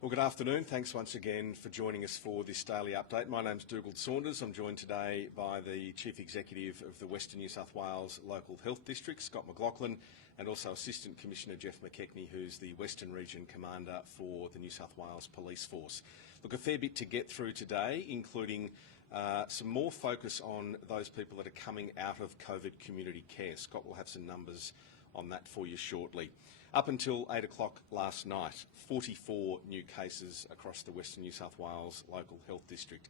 Well, good afternoon. Thanks once again for joining us for this daily update. My name's Dougal Saunders. I'm joined today by the Chief Executive of the Western New South Wales Local Health District, Scott McLaughlin, and also Assistant Commissioner Jeff McKechnie, who's the Western Region Commander for the New South Wales Police Force. Look, a fair bit to get through today, including some more focus on those people that are coming out of COVID community care. Scott will have some numbers on that for you shortly. Up until 8 o'clock last night, 44 new cases across the Western New South Wales Local Health District.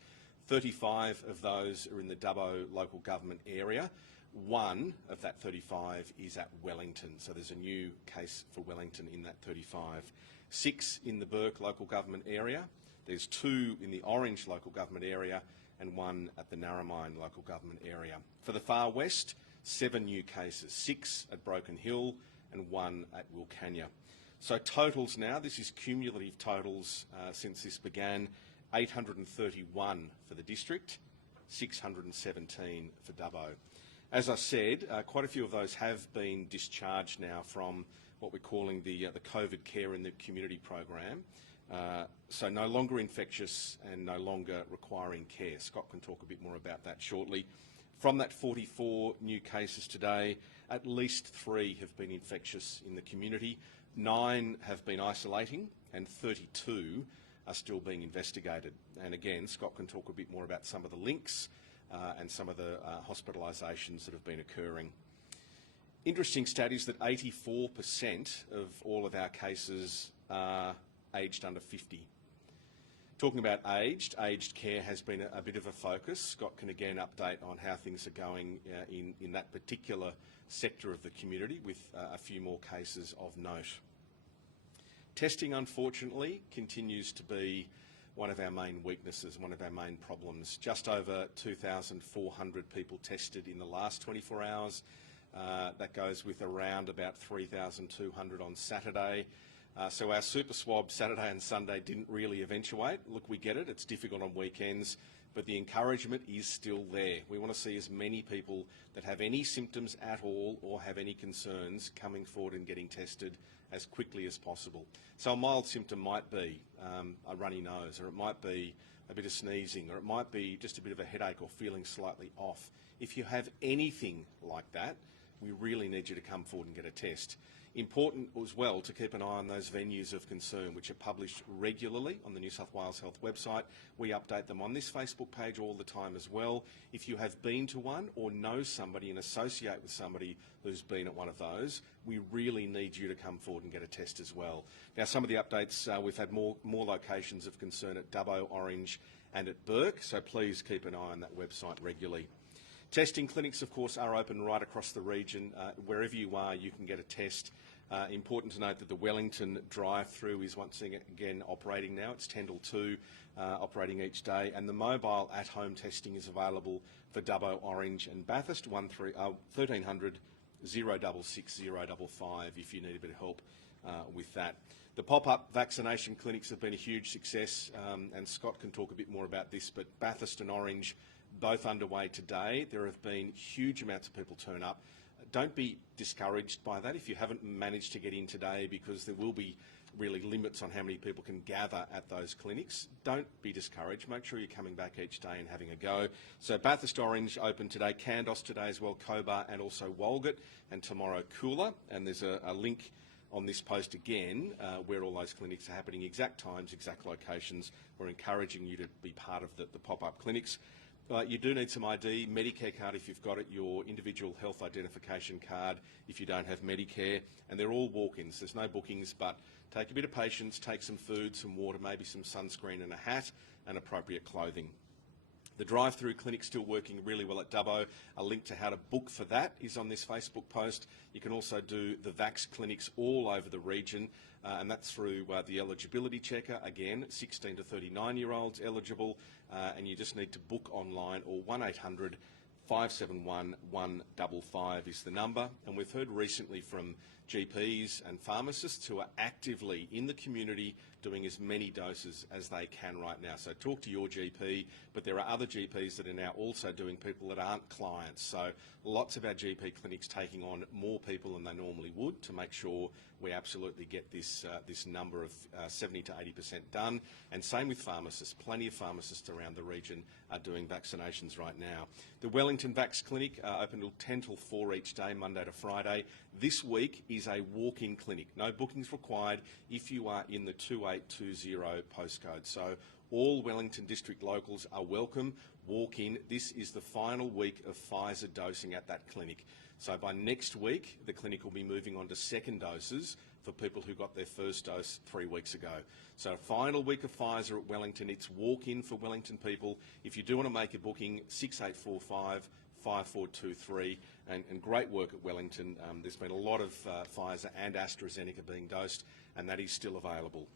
35 of those are in the Dubbo local government area. One of that 35 is at Wellington, so there's a new case for Wellington in that 35. 6 in the Bourke local government area. There's 2 in the Orange local government area and 1 at the Narromine local government area. For the Far West, 7 new cases, 6 at Broken Hill and 1 at Wilcannia. So totals now, this is cumulative totals since this began, 831 for the district, 617 for Dubbo. As I said, quite a few of those have been discharged now from what we're calling the COVID care in the community program. So no longer infectious and no longer requiring care. Scott can talk a bit more about that shortly. From that 44 new cases today, at least 3 have been infectious in the community, 9 have been isolating and 32 are still being investigated. And again, Scott can talk a bit more about some of the links and some of the hospitalisations that have been occurring. Interesting stat is that 84% of all of our cases are aged under 50. Talking about aged care has been a bit of a focus. Scott can again update on how things are going in that particular sector of the community with a few more cases of note. Testing, unfortunately, continues to be one of our main weaknesses, one of our main problems. Just over 2,400 people tested in the last 24 hours. That goes with around about 3,200 on Saturday. So our super swab Saturday and Sunday didn't really eventuate. Look, we get it, it's difficult on weekends, but the encouragement is still there. We want to see as many people that have any symptoms at all or have any concerns coming forward and getting tested as quickly as possible. So a mild symptom might be a runny nose, or it might be a bit of sneezing, or it might be just a bit of a headache or feeling slightly off. If you have anything like that, we really need you to come forward and get a test. Important as well to keep an eye on those venues of concern, which are published regularly on the New South Wales Health website. We update them on this Facebook page all the time as well. If you have been to one or know somebody and associate with somebody who's been at one of those, we really need you to come forward and get a test as well. Now, some of the updates, we've had more locations of concern at Dubbo, Orange and at Bourke, so please keep an eye on that website regularly. Testing clinics, of course, are open right across the region. Wherever you are, you can get a test. Important to note that the Wellington drive-through is once again operating now. It's 10 till 2, operating each day. And the mobile at-home testing is available for Dubbo, Orange and Bathurst, 1300 066 055 if you need a bit of help with that. The pop-up vaccination clinics have been a huge success, and Scott can talk a bit more about this, but Bathurst and Orange both underway today. There have been huge amounts of people turn up. Don't be discouraged by that if you haven't managed to get in today, because there will be really limits on how many people can gather at those clinics. Don't be discouraged. Make sure you're coming back each day and having a go. So Bathurst Orange open today, Candos today as well, Cobar and also Walgett, and tomorrow Cooler. And there's a link on this post again where all those clinics are happening, exact times, exact locations. We're encouraging you to be part of the pop-up clinics. You do need some ID, Medicare card if you've got it, your individual health identification card if you don't have Medicare, and they're all walk-ins. There's no bookings, but take a bit of patience, take some food, some water, maybe some sunscreen and a hat and appropriate clothing. The drive-through clinic's still working really well at Dubbo. A link to how to book for that is on this Facebook post. You can also do the Vax clinics all over the region, and that's through the eligibility checker. Again, 16 to 39-year-olds eligible, and you just need to book online, or 1800 571 155 is the number. And we've heard recently from GPs and pharmacists who are actively in the community doing as many doses as they can right now. So talk to your GP, but there are other GPs that are now also doing people that aren't clients. So lots of our GP clinics taking on more people than they normally would to make sure we absolutely get this number of 70 to 80% done. And same with pharmacists. Plenty of pharmacists around the region are doing vaccinations right now. The Wellington Vax Clinic open till 10 till 4 each day, Monday to Friday. This week is a walk-in clinic. No bookings required if you are in the 2820 postcode. So all Wellington District locals are welcome. Walk in. This is the final week of Pfizer dosing at that clinic. So by next week, the clinic will be moving on to second doses for people who got their first dose 3 weeks ago. So final week of Pfizer at Wellington. It's walk-in for Wellington people. If you do want to make a booking, 6845 5423, and great work at Wellington. There's been a lot of Pfizer and AstraZeneca being dosed, and that is still available.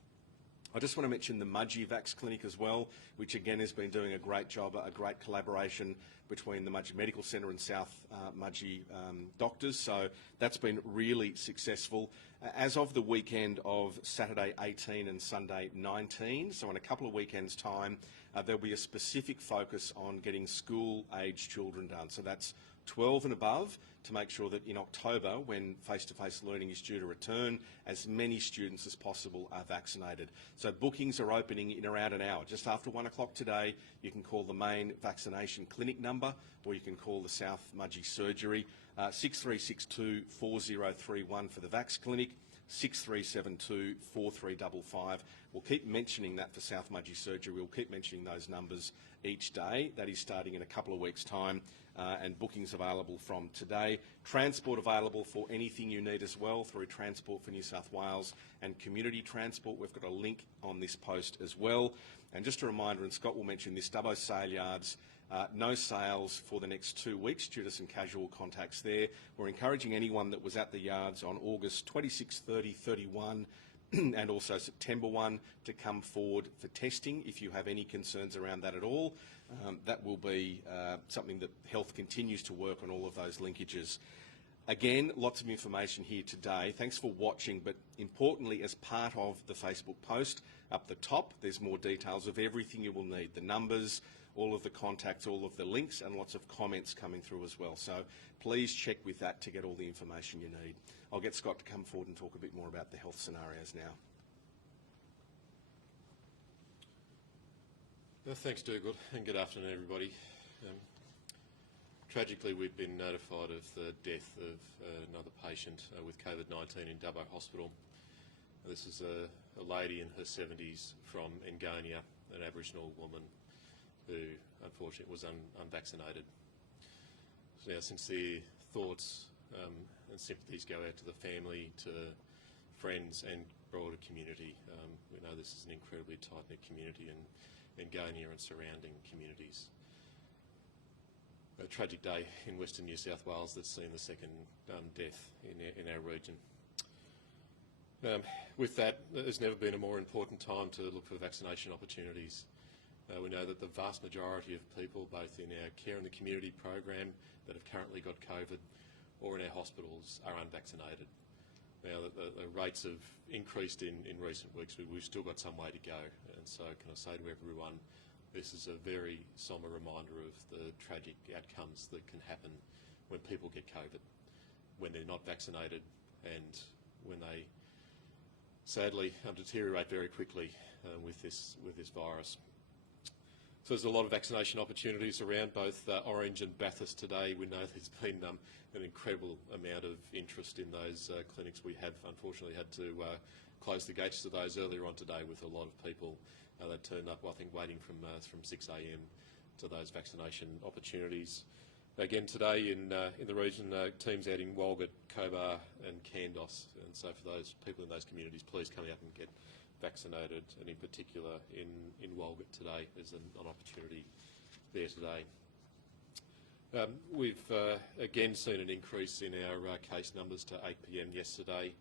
I just want to mention the Mudgee Vax Clinic as well, which again has been doing a great job, a great collaboration between the Mudgee Medical Centre and South Mudgee doctors. So that's been really successful. As of the weekend of Saturday 18 and Sunday 19, so in a couple of weekends' time, there'll be a specific focus on getting school-aged children done. So that's 12 and above, to make sure that in October, when face-to-face learning is due to return, as many students as possible are vaccinated. So bookings are opening in around an hour. Just after 1 o'clock today, you can call the main vaccination clinic number, or you can call the South Mudgee Surgery, 6362 4031 for the Vax Clinic, 6372 4355. We'll keep mentioning that for South Mudgee Surgery. We'll keep mentioning those numbers each day. That is starting in a couple of weeks' time, and bookings available from today. Transport available for anything you need as well through Transport for New South Wales and Community Transport. We've got a link on this post as well. And just a reminder, and Scott will mention this, Dubbo sale yards, no sales for the next 2 weeks due to some casual contacts there. We're encouraging anyone that was at the yards on August 26, 30, 31 and also September 1 to come forward for testing if you have any concerns around that at all. That will be something that Health continues to work on, all of those linkages. Again, lots of information here today. Thanks for watching, but importantly, as part of the Facebook post, up the top, there's more details of everything you will need. The numbers, all of the contacts, all of the links, and lots of comments coming through as well. So please check with that to get all the information you need. I'll get Scott to come forward and talk a bit more about the health scenarios now. Thanks, Dougal, and good afternoon, everybody. Tragically, we've been notified of the death of another patient with COVID-19 in Dubbo Hospital. This is a lady in her 70s from Engonia, an Aboriginal woman who unfortunately was unvaccinated. So our sincere thoughts and sympathies go out to the family, to friends and broader community. We know this is an incredibly tight-knit community in Engonia and surrounding communities. A tragic day in Western New South Wales that's seen the second death in our region. With that, there's never been a more important time to look for vaccination opportunities. We know that the vast majority of people, both in our care in the community program that have currently got COVID or in our hospitals, are unvaccinated. Now, the rates have increased in recent weeks, but we've still got some way to go. And so can I say to everyone, this is a very sombre reminder of the tragic outcomes that can happen when people get COVID, when they're not vaccinated, and when they sadly deteriorate very quickly with this virus. So there's a lot of vaccination opportunities around both Orange and Bathurst today. We know there's been an incredible amount of interest in those clinics. We have unfortunately had to close the gates to those earlier on today with a lot of people that turned up, I think, waiting from 6 a.m. to those vaccination opportunities. Again today in the region, teams out in Walgett, Cobar and Candos, and so for those people in those communities, please come out and get vaccinated, and in particular in Walgett today, there's an opportunity there today. We've again seen an increase in our case numbers to 8 p.m. yesterday,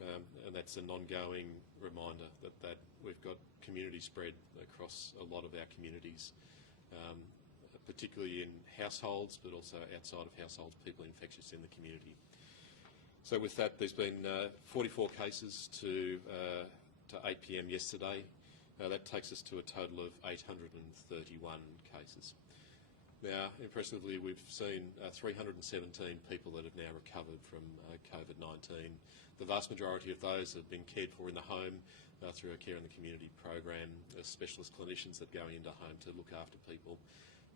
and that's an ongoing reminder that we've got community spread across a lot of our communities, particularly in households, but also outside of households, people infectious in the community. So with that, there's been 44 cases to 8 p.m. yesterday. That takes us to a total of 831 cases. Now, impressively, we've seen 317 people that have now recovered from COVID-19. The vast majority of those have been cared for in the home through a care in the community program, specialist clinicians that go into home to look after people.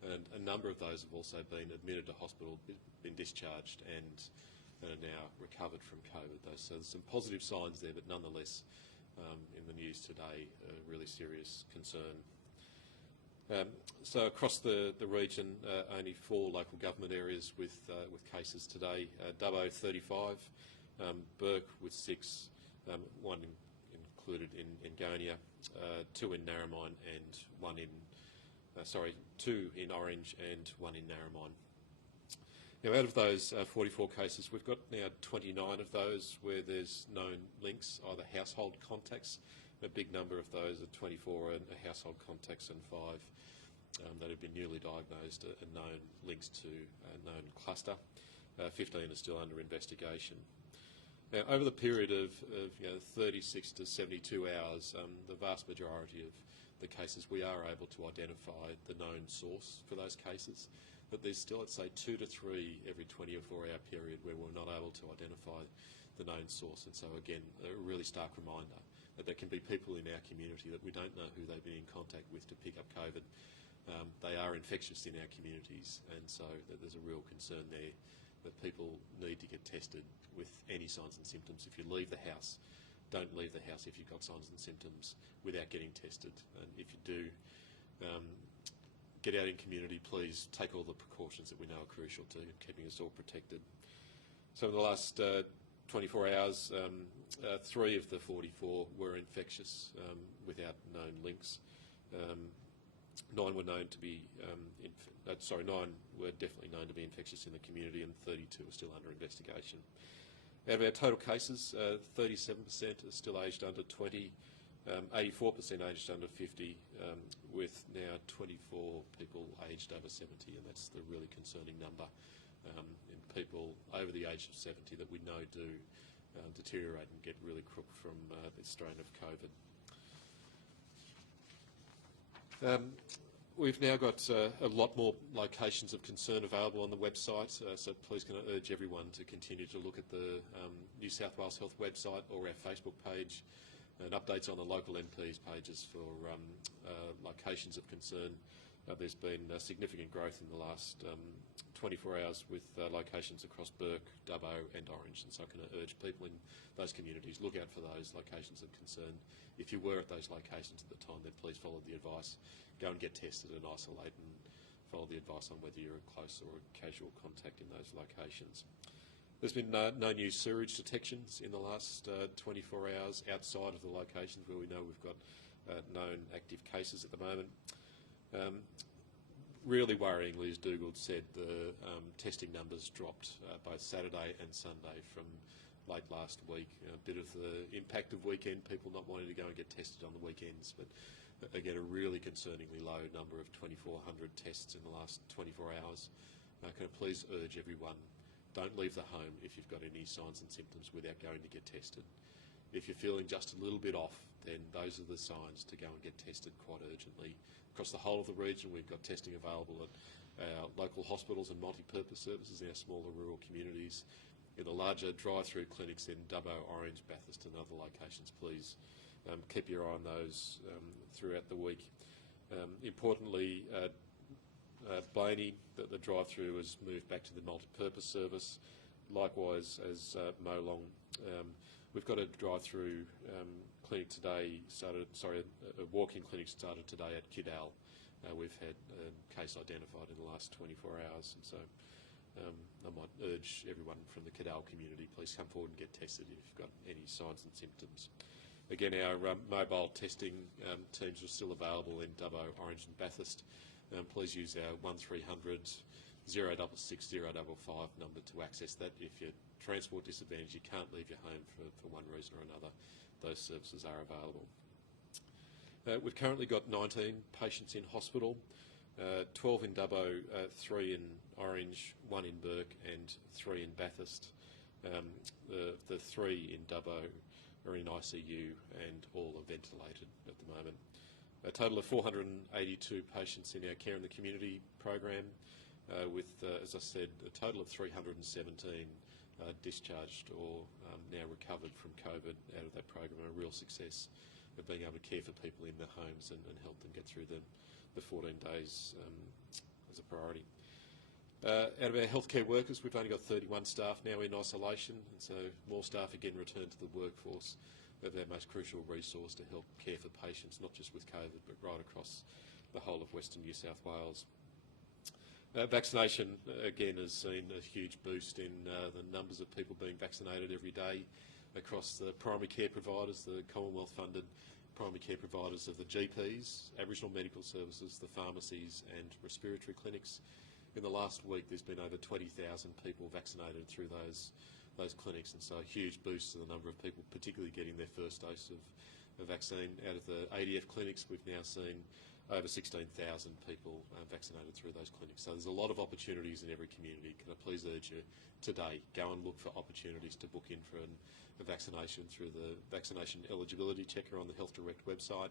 And a number of those have also been admitted to hospital, been discharged and are now recovered from COVID. So there's some positive signs there, but nonetheless, in the news today, a really serious concern. So across the region, only 4 local government areas with cases today. Dubbo 35, Bourke with 6, 1 included in Gonia, 2 in Narromine and 2 in Orange and 1 in Narromine. Now, out of those 44 cases, we've got now 29 of those where there's known links, either household contacts. A big number of those are 24 are household contacts, and 5 that have been newly diagnosed and known links to a known cluster. 15 are still under investigation. Now, over the period of 36 to 72 hours, the vast majority of the cases we are able to identify the known source for those cases, but there's still, I'd say, 2 to 3 every 24-hour period where we're not able to identify the known source. And so again, a really stark reminder that there can be people in our community that we don't know who they've been in contact with to pick up COVID. They are infectious in our communities, and so there's a real concern there that people need to get tested with any signs and symptoms. If you leave the house, don't leave the house if you've got signs and symptoms without getting tested. And if you do get out in community, please take all the precautions that we know are crucial to keeping us all protected. So in the last 24 hours, 3 of the 44 were infectious without known links. 9 were known to be, 9 were definitely known to be infectious in the community, and 32 are still under investigation. Out of our total cases, 37% are still aged under 20, 84% aged under 50, with now 24 people aged over 70, and that's the really concerning number in people over the age of 70 that we know do deteriorate and get really crook from this strain of COVID. We've now got a lot more locations of concern available on the website, so please can I urge everyone to continue to look at the New South Wales Health website or our Facebook page, and updates on the local MPs pages for locations of concern. There's been significant growth in the last 24 hours with locations across Bourke, Dubbo and Orange, and so I can urge people in those communities, look out for those locations of concern. If you were at those locations at the time, then please follow the advice. Go and get tested and isolate, and follow the advice on whether you're a close or a casual contact in those locations. There's been no new sewage detections in the last 24 hours outside of the locations where we know we've got known active cases at the moment. Really worryingly, as Dougal said, the testing numbers dropped both Saturday and Sunday from late last week. A bit of the impact of weekend people not wanting to go and get tested on the weekends, but again, a really concerningly low number of 2,400 tests in the last 24 hours. Can I please urge everyone, don't leave the home if you've got any signs and symptoms without going to get tested. If you're feeling just a little bit off, then those are the signs to go and get tested quite urgently. Across the whole of the region, we've got testing available at our local hospitals and multi-purpose services in our smaller rural communities. In the larger drive-through clinics in Dubbo, Orange, Bathurst and other locations, please keep your eye on those throughout the week. Importantly, Blaney, the drive-through has moved back to the multi-purpose service. Likewise, as Molong, we've got a drive-through clinic today. A walk-in clinic started today at Kidal, we've had a case identified in the last 24 hours. And so I might urge everyone from the Cadell community, please come forward and get tested if you've got any signs and symptoms. Again, our mobile testing teams are still available in Dubbo, Orange and Bathurst. Please use our 1300 066 055 number to access that. If you're transport disadvantaged, you can't leave your home for one reason or another, those services are available. We've currently got 19 patients in hospital, 12 in Dubbo, 3 in Orange, 1 in Burke and 3 in Bathurst. The 3 in Dubbo are in ICU and all are ventilated at the moment. A total of 482 patients in our Care in the Community program, with, as I said, a total of 317 discharged or now recovered from COVID out of that program. A real success of being able to care for people in their homes and help them get through the 14 days as a priority. Out of our healthcare workers, we've only got 31 staff now in isolation, and so more staff again return to the workforce of our most crucial resource to help care for patients, not just with COVID, but right across the whole of Western New South Wales. Vaccination, again, has seen a huge boost in the numbers of people being vaccinated every day across the primary care providers, the Commonwealth-funded primary care providers of the GPs, Aboriginal Medical Services, the pharmacies and respiratory clinics. In the last week, there's been over 20,000 people vaccinated through those clinics, and so a huge boost to the number of people, particularly getting their first dose of vaccine. Out of the ADF clinics, we've now seen over 16,000 people vaccinated through those clinics. So there's a lot of opportunities in every community. Can I please urge you today, go and look for opportunities to book in for a vaccination through the vaccination eligibility checker on the Health Direct website,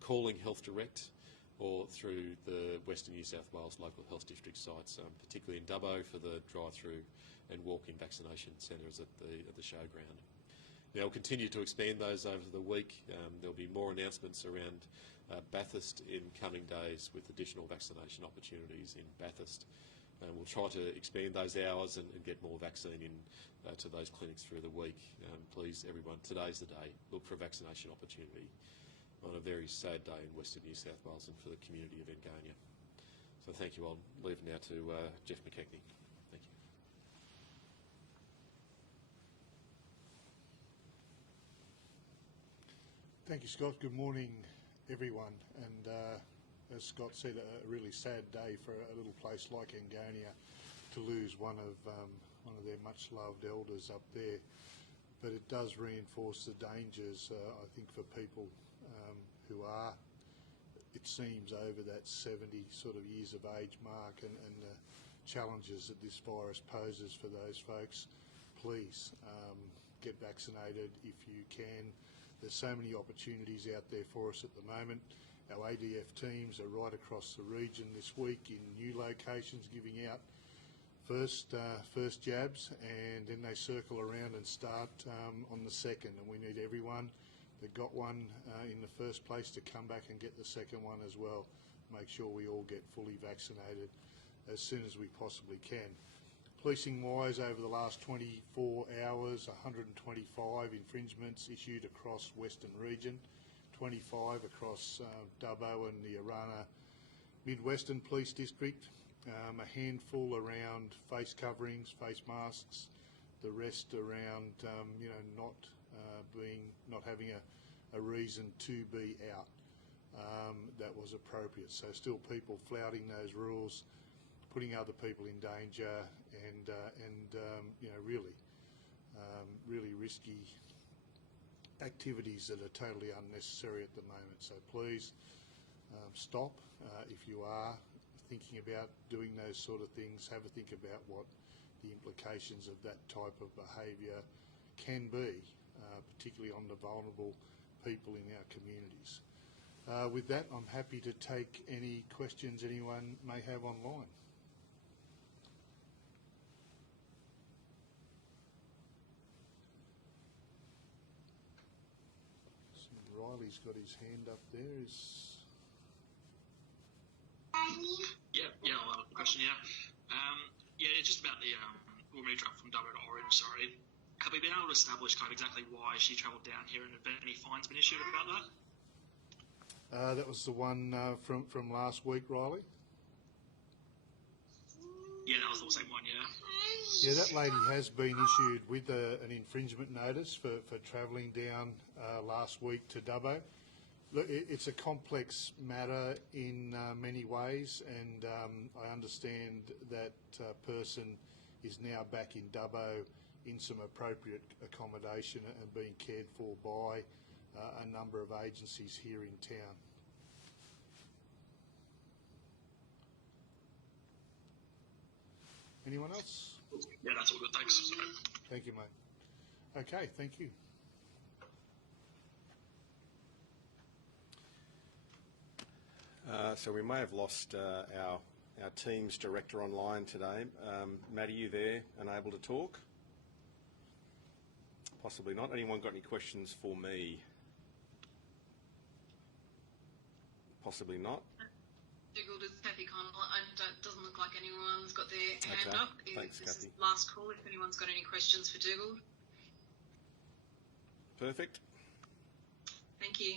calling Health Direct, or through the Western New South Wales local health district sites, particularly in Dubbo for the drive-through and walk-in vaccination centres at the showground. Now, we'll continue to expand those over the week. There'll be more announcements around Bathurst in coming days with additional vaccination opportunities in Bathurst. We'll try to expand those hours and get more vaccine in to those clinics through the week. Please, everyone, today's the day. Look for a vaccination opportunity on a very sad day in Western New South Wales and for the community of Engania. So thank you. I'll leave now to Jeff McKechnie. Thank you. Thank you, Scott. Good morning, everyone. And as Scott said, a really sad day for a little place like Engania to lose one of their much-loved elders up there. But it does reinforce the dangers, I think, for people who are, it seems, over that 70 sort of years of age mark, and the challenges that this virus poses for those folks. Please get vaccinated if you can. There's so many opportunities out there for us at the moment. Our ADF teams are right across the region this week in new locations giving out first jabs, and then they circle around and start on the second, and we need everyone that got one in the first place to come back and get the second one as well. Make sure we all get fully vaccinated as soon as we possibly can. Policing wise, over the last 24 hours, 125 infringements issued across Western region, 25 across Dubbo and the Arana Mid-Western Police District, a handful around face coverings, face masks, the rest around not having a reason to be out that was appropriate. So still people flouting those rules, putting other people in danger, and really risky activities that are totally unnecessary at the moment. So please stop if you are thinking about doing those sort of things. Have a think about what the implications of that type of behaviour can be, particularly on the vulnerable people in our communities. With that, I'm happy to take any questions anyone may have online. Riley's got his hand up there. Yeah, I'll have a question, just about the woman who travelled from Dubbo to Orange, sorry. Have we been able to establish kind of exactly why she travelled down here, and have any fines been issued about that? That was the one from last week, Riley. Yeah, that was the same one, yeah. Yeah, that lady has been issued with an infringement notice for travelling down last week to Dubbo. Look, it's a complex matter in many ways, and I understand that person is now back in Dubbo in some appropriate accommodation and being cared for by a number of agencies here in town. Anyone else? Yeah, that's all good, thanks. Thank you, mate. Okay, thank you. So we may have lost our team's director online today. Matt, are you there and able to talk? Possibly not. Anyone got any questions for me? Possibly not. Dougal, it's Kathy Connell, and it doesn't look like anyone's got their hand Okay. up. Thanks, This Kathy. is last call if anyone's got any questions for Dougal. Perfect. Thank you.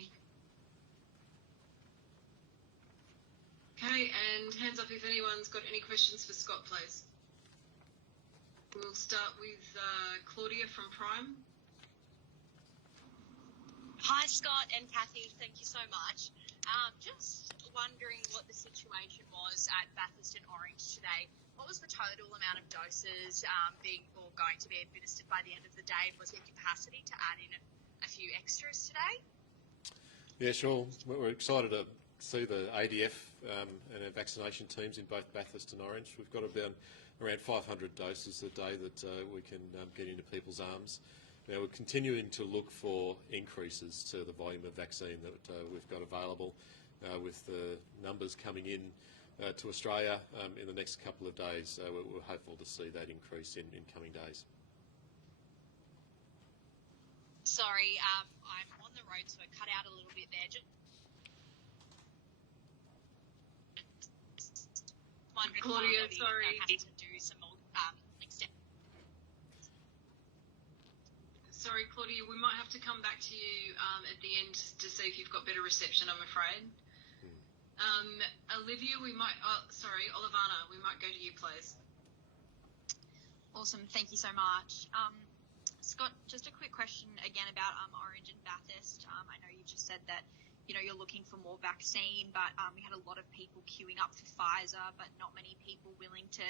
Okay, and hands up if anyone's got any questions for Scott, please. We'll start with Claudia from Prime. Hi, Scott and Kathy. Thank you so much. Just wondering what the situation was at Bathurst and Orange today. What was the total amount of doses being or going to be administered by the end of the day? Was there capacity to add in a few extras today? Yeah, sure. We're excited to see the ADF and our vaccination teams in both Bathurst and Orange. We've got around 500 doses a day that we can get into people's arms. Now, we're continuing to look for increases to the volume of vaccine that we've got available with the numbers coming in to Australia in the next couple of days. We're hopeful to see that increase in coming days. Sorry, I'm on the road, so I cut out a little bit there. Just wondering Claudia, whether sorry. you have to do some more extent. Sorry, Claudia, we might have to come back to you at the end to see if you've got better reception, I'm afraid. Olivia, Olivana, we might go to you, please. Awesome, thank you so much. Scott, just a quick question again about Orange and Bathurst. I know you just said that you're looking for more vaccine, but we had a lot of people queuing up for Pfizer, but not many people willing to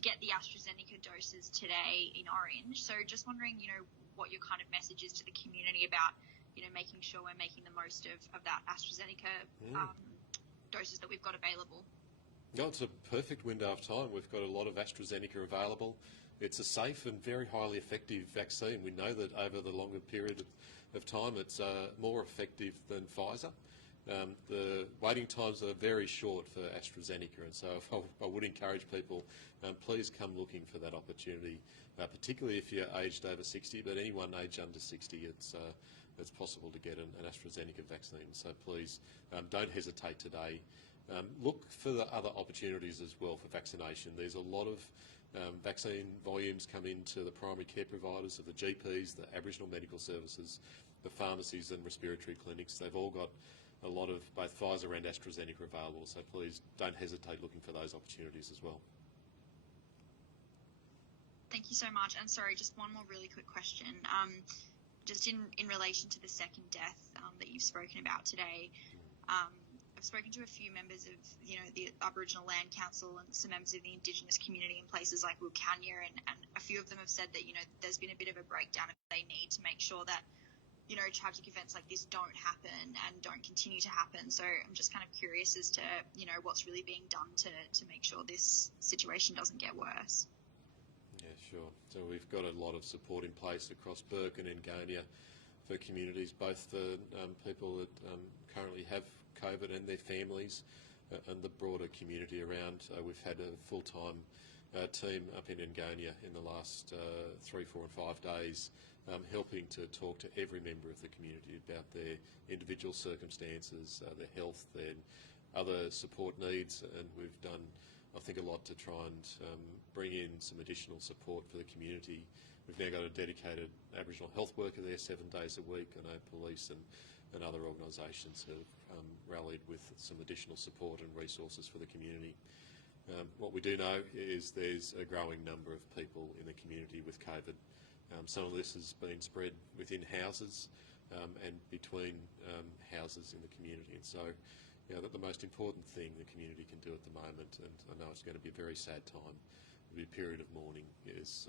get the AstraZeneca doses today in Orange. So just wondering, what your kind of message is to the community about, making sure we're making the most of that AstraZeneca doses that we've got available. No, it's a perfect window of time. We've got a lot of AstraZeneca available. It's a safe and very highly effective vaccine. We know that over the longer period of time it's more effective than Pfizer. The waiting times are very short for AstraZeneca, and so I would encourage people, please come looking for that opportunity, particularly if you're aged over 60, but anyone aged under 60, it's possible to get an AstraZeneca vaccine. So please don't hesitate today. Look for the other opportunities as well for vaccination. There's a lot of vaccine volumes come into the primary care providers of the GPs, the Aboriginal medical services, the pharmacies and respiratory clinics. They've all got a lot of both Pfizer and AstraZeneca available, so please don't hesitate looking for those opportunities as well. Thank you so much. And sorry, just one more really quick question. Just in relation to the second death that you've spoken about today, I've spoken to a few members of, the Aboriginal Land Council and some members of the Indigenous community in places like Wilcannia, and a few of them have said that, there's been a bit of a breakdown and they need to make sure that, tragic events like this don't happen and don't continue to happen. So I'm just kind of curious as to, what's really being done to make sure this situation doesn't get worse. Yeah, sure. So we've got a lot of support in place across Burke and Ngaania for communities, both the people that currently have COVID and their families and the broader community around. We've had a full-time team up in Ngaania in the last 3, 4 and 5 days helping to talk to every member of the community about their individual circumstances, their health, their other support needs, and we've done, I think, a lot to try and bring in some additional support for the community. We've now got a dedicated Aboriginal health worker there 7 days a week. I know police and and other organisations have rallied with some additional support and resources for the community. What we do know is there's a growing number of people in the community with COVID. Some of this has been spread within houses and between houses in the community. And so, the most important thing the community can do at the moment, and I know it's going to be a very sad time, it'll be a period of mourning, is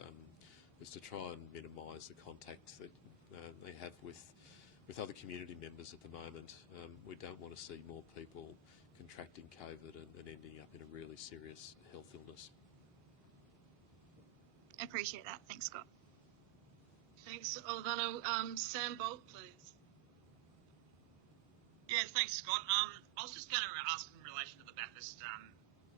to try and minimise the contact that they have with other community members at the moment. We don't want to see more people contracting COVID and ending up in a really serious health illness. Appreciate that. Thanks, Scott. Thanks, Olivano. Sam Bolt, please. Yeah, thanks, Scott. I was just going to ask in relation to the Bathurst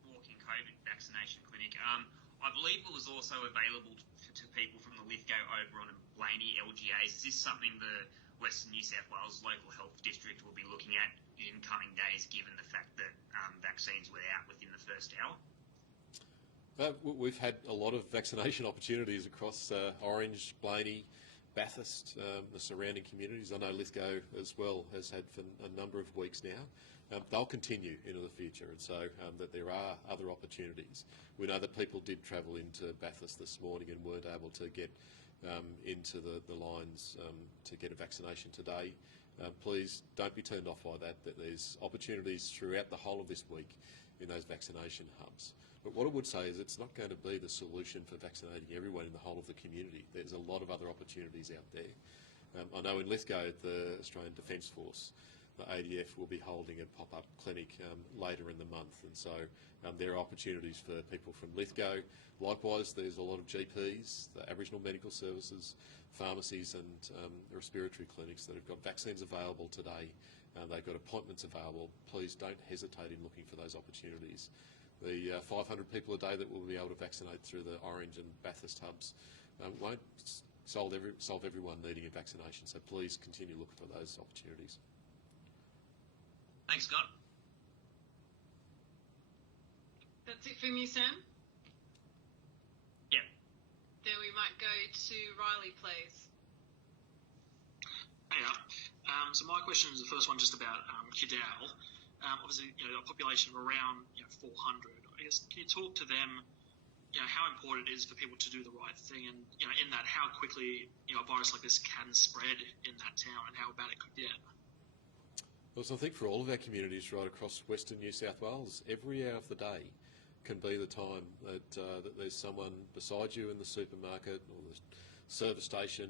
walk-in COVID vaccination clinic. I believe it was also available to people from the Lithgow, Oberon and Blaney LGAs. Is this something the Western New South Wales Local Health District will be looking at in coming days, given the fact that vaccines were out within the first hour? We've had a lot of vaccination opportunities across Orange, Blaney, Bathurst, the surrounding communities. I know Lithgow as well has had for a number of weeks now. They'll continue into the future, and so that there are other opportunities. We know that people did travel into Bathurst this morning and weren't able to get into the lines to get a vaccination today. Please don't be turned off by that there's opportunities throughout the whole of this week in those vaccination hubs. But what I would say is it's not going to be the solution for vaccinating everyone in the whole of the community. There's a lot of other opportunities out there. I know in Lithgow, the Australian Defence Force, the ADF, will be holding a pop-up clinic later in the month, and so there are opportunities for people from Lithgow. Likewise, there's a lot of GPs, the Aboriginal Medical Services, pharmacies and respiratory clinics that have got vaccines available today. They've got appointments available. Please don't hesitate in looking for those opportunities. The 500 people a day that we'll be able to vaccinate through the Orange and Bathurst hubs won't solve everyone needing a vaccination, so please continue looking for those opportunities. Thanks, Scott. That's it from you, Sam? Yep. Then we might go to Riley, please. Hey, so my question is the first one just about Kidal. Obviously, a population of around 400. I guess, can you talk to them, how important it is for people to do the right thing, and in that, how quickly a virus like this can spread in that town and how bad it could get? Well, so I think for all of our communities right across Western New South Wales, every hour of the day can be the time that there's someone beside you in the supermarket or the service station,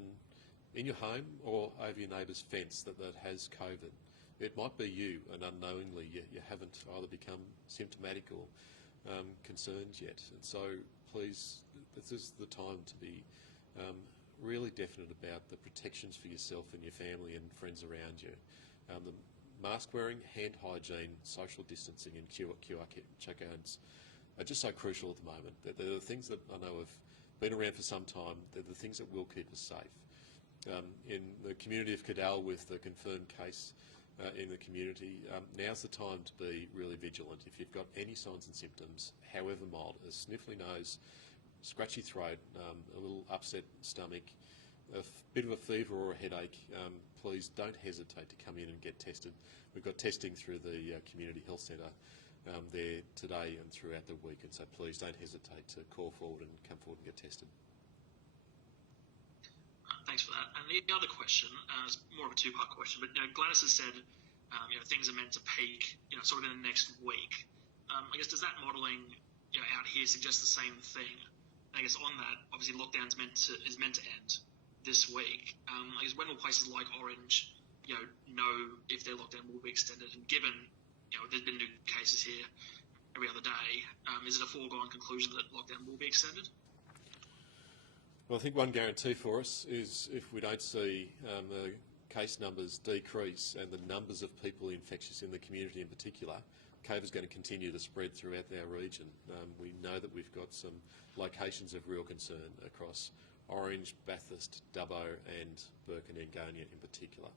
in your home or over your neighbour's fence that has COVID. It might be you, and unknowingly you haven't either become symptomatic or concerned yet. And so please, this is the time to be really definite about the protections for yourself and your family and friends around you. The mask wearing, hand hygiene, social distancing and QR checkouts are just so crucial at the moment. They're the things that I know have been around for some time. They're the things that will keep us safe. In the community of Kidal, with the confirmed case in the community, now's the time to be really vigilant. If you've got any signs and symptoms, however mild, a sniffly nose, scratchy throat, a little upset stomach, a bit of a fever or a headache, please don't hesitate to come in and get tested. We've got testing through the Community Health Centre there today and throughout the week, and so please don't hesitate to call forward and come forward and get tested. Thanks for that. And the other question is more of a two-part question, but Gladys has said things are meant to peak sort of in the next week. I guess, does that modelling out here suggest the same thing? And I guess on that, obviously lockdown is meant to end this week. I guess, when will places like Orange know if their lockdown will be extended? And given there's been new cases here every other day, is it a foregone conclusion that lockdown will be extended? Well, I think one guarantee for us is if we don't see the case numbers decrease and the numbers of people infectious in the community in particular, COVID is going to continue to spread throughout our region. We know that we've got some locations of real concern across Orange, Bathurst, Dubbo and Burke and Angonia in particular.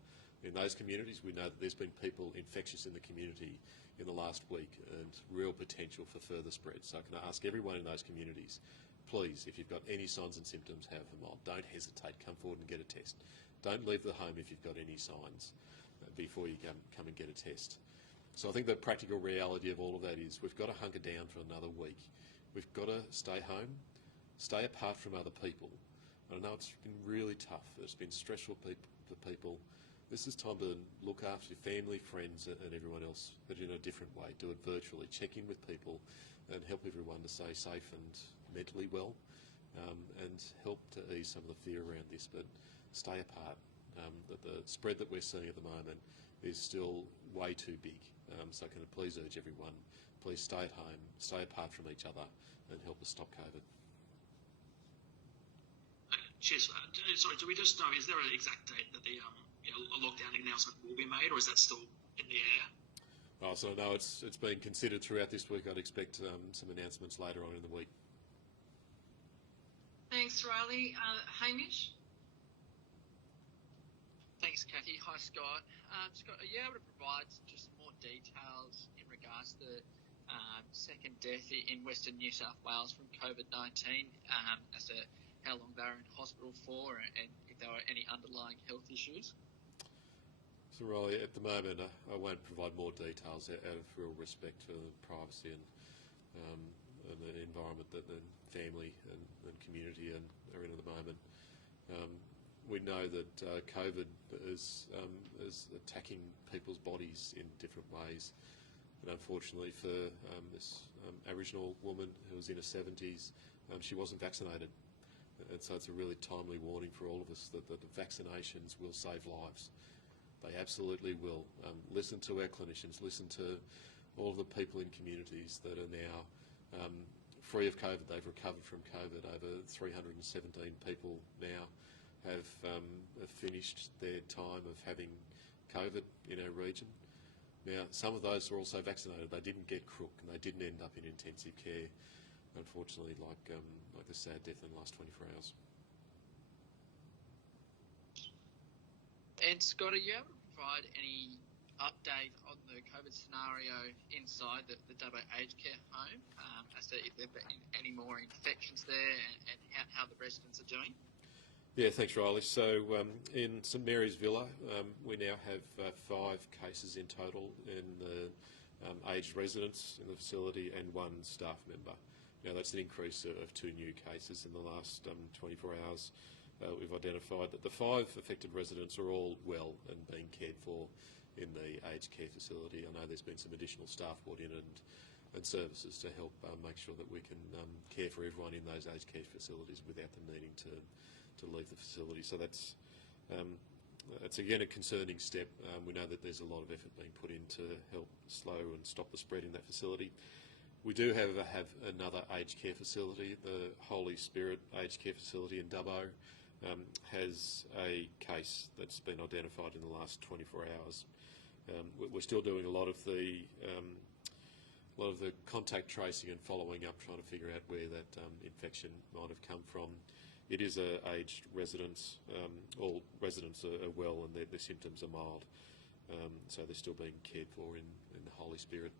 In those communities, we know that there's been people infectious in the community in the last week and real potential for further spread. So can I ask everyone in those communities, please, if you've got any signs and symptoms, however mild, don't hesitate, come forward and get a test. Don't leave the home if you've got any signs. before you come and get a test. So I think the practical reality of all of that is we've got to hunker down for another week. We've got to stay home, stay apart from other people. I know it's been really tough. It's been stressful for people. This is time to look after your family, friends and everyone else, but in a different way. Do it virtually. Check in with people and help everyone to stay safe and mentally well, and help to ease some of the fear around this, but stay apart. The spread that we're seeing at the moment is still way too big. So can I please urge everyone, please stay at home, stay apart from each other and help us stop COVID. Cheers. Sorry, do we just know, is there an exact date that the lockdown announcement will be made, or is that still in the air? Oh, so no, it's being considered throughout this week. I'd expect some announcements later on in the week. Thanks, Riley. Hamish? Thanks, Kathy. Hi, Scott. Scott, are you able to provide just some more details in regards to the second death in Western New South Wales from COVID-19, as to how long they were in hospital for and if there were any underlying health issues? So, Riley, at the moment, I won't provide more details out of real respect for privacy and the environment that the family and community are in at the moment. We know that COVID is attacking people's bodies in different ways. And unfortunately for this Aboriginal woman who was in her 70s, she wasn't vaccinated. And so it's a really timely warning for all of us that the vaccinations will save lives. They absolutely will. Listen to our clinicians, listen to all of the people in communities that are now free of COVID. They've recovered from COVID. Over 317 people now have finished their time of having COVID in our region. Now, some of those were also vaccinated. They didn't get crook and they didn't end up in intensive care, unfortunately, like the sad death in the last 24 hours. And Scott, are you able to provide any update on the COVID scenario inside the Dubbo aged care home, as to if there have been any more infections there and how the residents are doing? Yeah, thanks, Riley. So in St Mary's Villa, we now have 5 cases in total in the aged residents in the facility and 1 staff member. Now that's an increase of 2 new cases in the last 24 hours. We've identified that the 5 affected residents are all well and being cared for in the aged care facility. I know there's been some additional staff brought in and services to help make sure that we can care for everyone in those aged care facilities without them needing to leave the facility. So that's again a concerning step. We know that there's a lot of effort being put in to help slow and stop the spread in that facility. We do have another aged care facility, the Holy Spirit aged care facility in Dubbo. Has a case that's been identified in the last 24 hours. We're still doing a lot of the contact tracing and following up, trying to figure out where that infection might have come from. It is a aged residence. All residents are well and their symptoms are mild, so they're still being cared for in the Holy Spirit.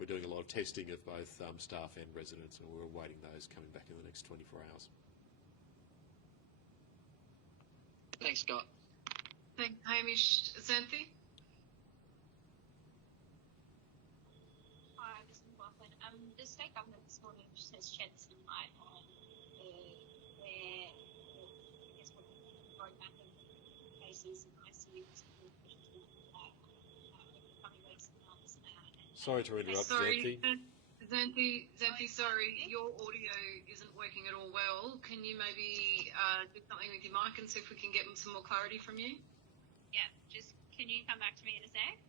We're doing a lot of testing of both staff and residents, and we're awaiting those coming back in the next 24 hours. Thanks, Scott. Thanks, Hamish. Xanthi? Hi, this is Martin. The state government this morning has shed some light on where, I guess, we're going back in cases and ICU hospital patients will be back over the coming weeks and months now. Sorry to interrupt, Xanthi. Xanthi, sorry, your audio isn't working at all well. Can you maybe do something with your mic and see if we can get some more clarity from you? Yeah, just can you come back to me in a sec?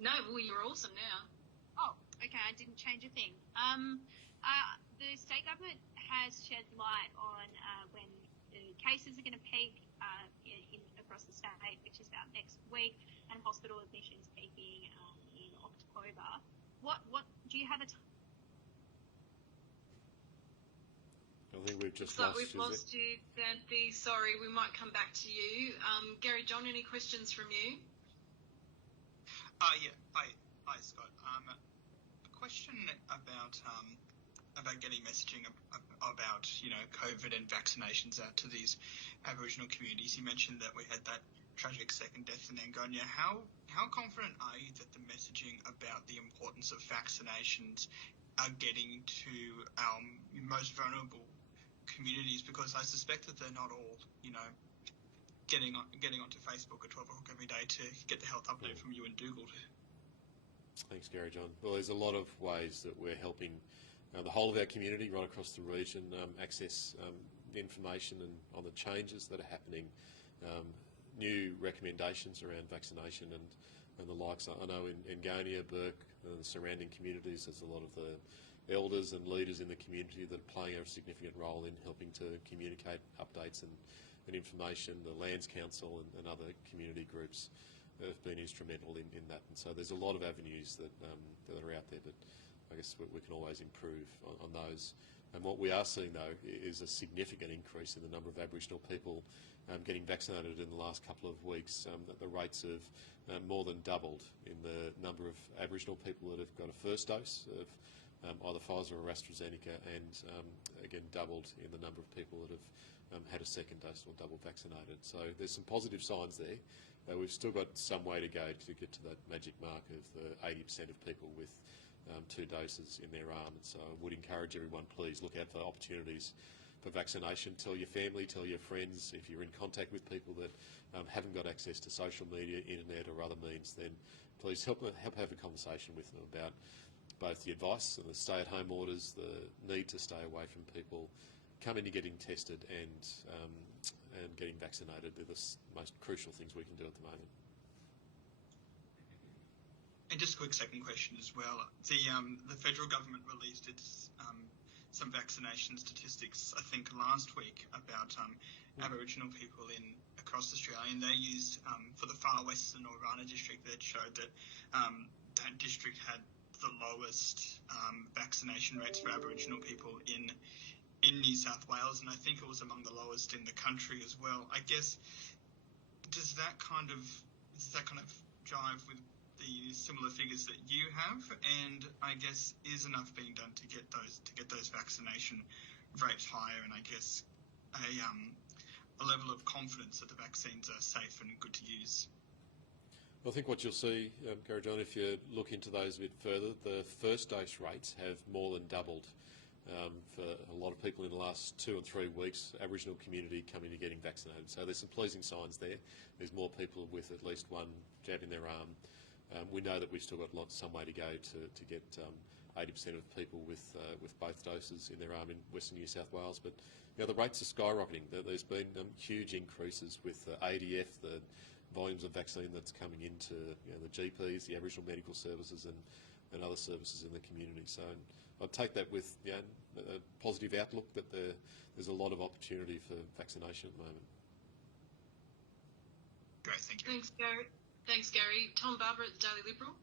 No, well, you're awesome now. Oh, okay, I didn't change a thing. The state government has shed light on when the cases are going to peak across the state, which is about next week, and hospital admissions peaking in October. What do you have a I think we've just we've lost you, Xanthi. Sorry, we might come back to you. Gary John, any questions from you? Yeah. Hi, Scott. A question about getting messaging about, COVID and vaccinations out to these Aboriginal communities. You mentioned that we had that tragic second death in Angonia. How confident are you that the messaging about the importance of vaccinations are getting to our most vulnerable communities? Because I suspect that they're not all, getting onto Facebook at 12 o'clock every day to get the health update from you and Dougal. Thanks, Gary John. Well, there's a lot of ways that we're helping the whole of our community right across the region access the information and on the changes that are happening, new recommendations around vaccination and the likes. I know in Angonia, Burke, and the surrounding communities, there's a lot of the elders and leaders in the community that are playing a significant role in helping to communicate updates and information. The Lands Council and other community groups have been instrumental in that, and so there's a lot of avenues that are out there, but I guess we can always improve on those. And what we are seeing, though, is a significant increase in the number of Aboriginal people getting vaccinated in the last couple of weeks. The rates have more than doubled in the number of Aboriginal people that have got a first dose of either Pfizer or AstraZeneca, and again doubled in the number of people that have had a second dose or double vaccinated. So there's some positive signs there. We've still got some way to go to get to that magic mark of the 80% of people with 2 doses in their arm. And so I would encourage everyone, please look out for opportunities for vaccination. Tell your family, tell your friends. If you're in contact with people that haven't got access to social media, internet or other means, then please help have a conversation with them about both the advice and the stay-at-home orders, the need to stay away from people coming to getting tested and getting vaccinated. They're the most crucial things we can do at the moment. And just a quick second question as well. The federal government released its some vaccination statistics, I think, last week about Aboriginal people across Australia, and they used for the far western Orana district, that showed that that district had the lowest vaccination rates for Aboriginal people in New South Wales, and I think it was among the lowest in the country as well. I guess does that kind of jive with the similar figures that you have? And I guess is enough being done to get those vaccination rates higher, and I guess a level of confidence that the vaccines are safe and good to use? I think what you'll see, Gary John, if you look into those a bit further, the first dose rates have more than doubled for a lot of people in the last 2 or 3 weeks. Aboriginal community coming to getting vaccinated. So there's some pleasing signs there. There's more people with at least one jab in their arm. We know that we've still got some way to go to get 80% of people with both doses in their arm in Western New South Wales. But the rates are skyrocketing. There's been huge increases with ADF, the volumes of vaccine that's coming into the GPs, the Aboriginal Medical Services and other services in the community. So I'd take that with a positive outlook that there's a lot of opportunity for vaccination at the moment. Great, thank you. Thanks, Gary. Tom Barber at the Daily Liberal.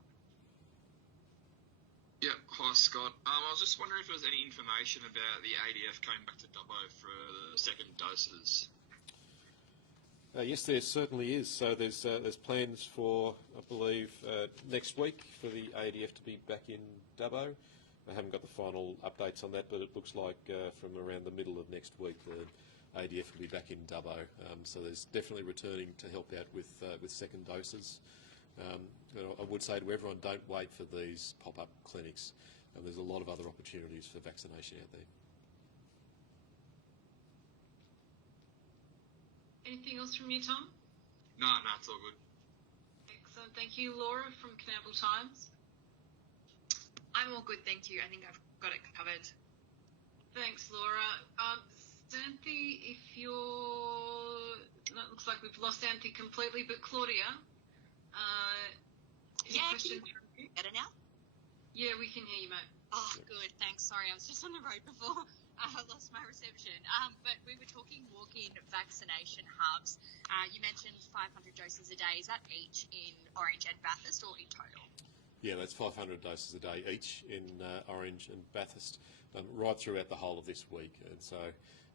Yeah, hi Scott. I was just wondering if there was any information about the ADF coming back to Dubbo for the second doses. Yes, there certainly is. So there's plans for, I believe, next week for the ADF to be back in Dubbo. I haven't got the final updates on that, but it looks like from around the middle of next week the ADF will be back in Dubbo. So there's definitely returning to help out with second doses. I would say to everyone, don't wait for these pop-up clinics. There's a lot of other opportunities for vaccination out there. Anything else from you, Tom? No, it's all good. Excellent. Thank you. Laura from Canberra Times. I'm all good, thank you. I think I've got it covered. Thanks, Laura. Xanthi, if you're... No, it looks like we've lost Xanthi completely, but Claudia, any questions from you? Better now? Yeah, we can hear you, mate. Oh, good. Thanks. Sorry, I was just on the road before. I lost my reception. But we were talking walk-in vaccination hubs. You mentioned 500 doses a day. Is that each in Orange and Bathurst or in total? Yeah, that's 500 doses a day each in Orange and Bathurst, right throughout the whole of this week. And so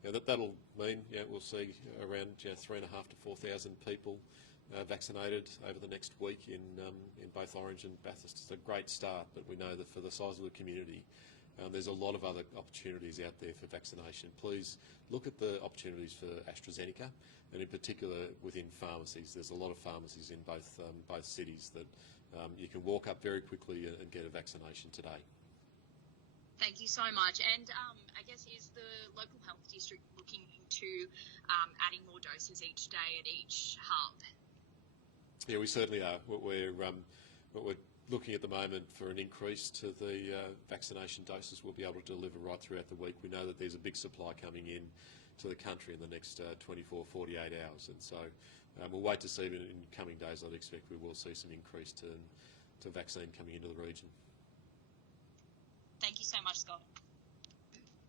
that'll mean we'll see around 3,500 to 4,000 people vaccinated over the next week in both Orange and Bathurst. It's a great start, but we know that for the size of the community, There's a lot of other opportunities out there for vaccination. Please look at the opportunities for AstraZeneca, and in particular within pharmacies. There's a lot of pharmacies in both cities that you can walk up very quickly and get a vaccination today. Thank you so much. And I guess, is the local health district looking into adding more doses each day at each hub? Yeah, we certainly are. We're looking at the moment for an increase to the vaccination doses we'll be able to deliver right throughout the week. We know that there's a big supply coming in to the country in the next 24, 48 hours, and so we'll wait to see. But in coming days, I'd expect we will see some increase to vaccine coming into the region. Thank you so much, Scott.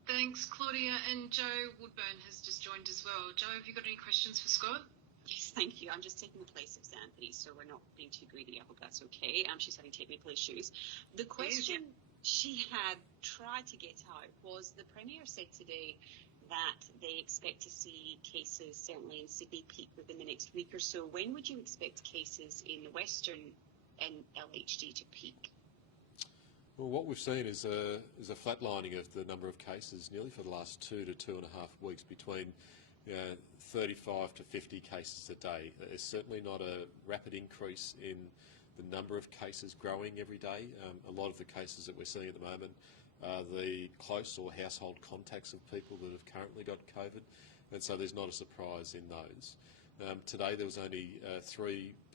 Thanks, Claudia. And Joe Woodburn has just joined as well. Joe, have you got any questions for Scott? Yes, thank you. I'm just taking the place of Anthony, so we're not being too greedy. I hope that's okay. She's having technical issues. The question she had tried to get out was, the Premier said today that they expect to see cases, certainly in Sydney, peak within the next week or so. When would you expect cases in the Western and LHD to peak? Well, what we've seen is a flatlining of the number of cases nearly for the last 2 to 2.5 weeks, between 35 to 50 cases a day. There's certainly not a rapid increase in the number of cases growing every day. A lot of the cases that we're seeing at the moment are the close or household contacts of people that have currently got COVID, and so there's not a surprise in those. Today there was only 9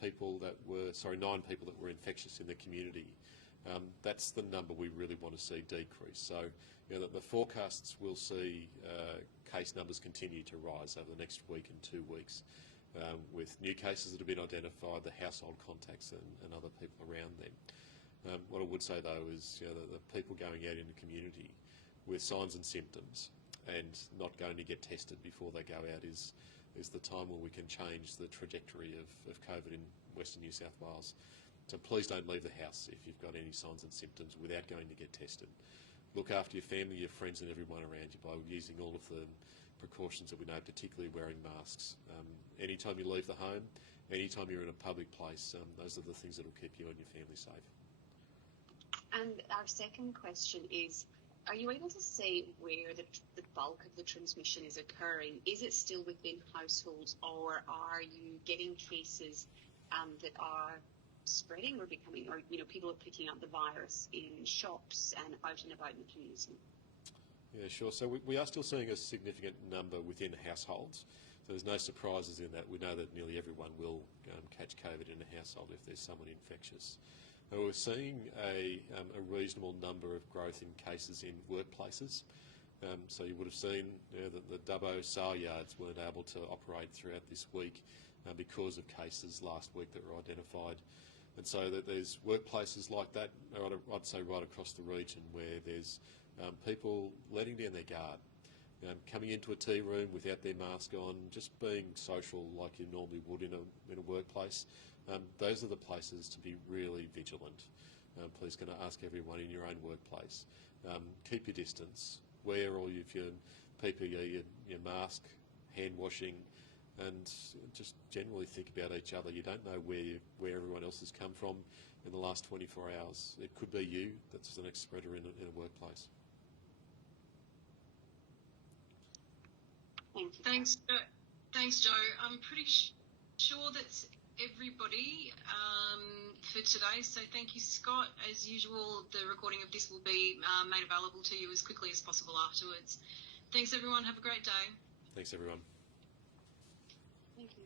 people that were infectious in the community. That's the number we really want to see decrease. So, the forecasts will see case numbers continue to rise over the next week and 2 weeks, with new cases that have been identified, the household contacts and other people around them. What I would say though is, the people going out in the community with signs and symptoms and not going to get tested before they go out is the time where we can change the trajectory of COVID in Western New South Wales. So please don't leave the house if you've got any signs and symptoms without going to get tested. Look after your family, your friends and everyone around you by using all of the precautions that we know, particularly wearing masks. Anytime you leave the home, anytime you're in a public place, those are the things that will keep you and your family safe. And our second question is, are you able to say where the bulk of the transmission is occurring? Is it still within households, or are you getting cases that are spreading or becoming, or people are picking up the virus in shops and out and about in the community? Yeah, sure. So we are still seeing a significant number within households. So there's no surprises in that. We know that nearly everyone will catch COVID in a household if there's someone infectious. We're seeing a reasonable number of growth in cases in workplaces. So you would have seen that the Dubbo sale yards weren't able to operate throughout this week because of cases last week that were identified. And so that there's workplaces like that, I'd say right across the region, where there's people letting down their guard, coming into a tea room without their mask on, just being social like you normally would in a workplace. Those are the places to be really vigilant. Please can I ask everyone in your own workplace, keep your distance, wear all of your PPE, your mask, hand washing, and just generally think about each other. You don't know where everyone else has come from in the last 24 hours. It could be you that's the next spreader in a workplace. Thank you. Thanks, Joe. I'm pretty sure that's everybody for today. So thank you, Scott. As usual, the recording of this will be made available to you as quickly as possible afterwards. Thanks, everyone. Have a great day. Thanks, everyone. Thank you.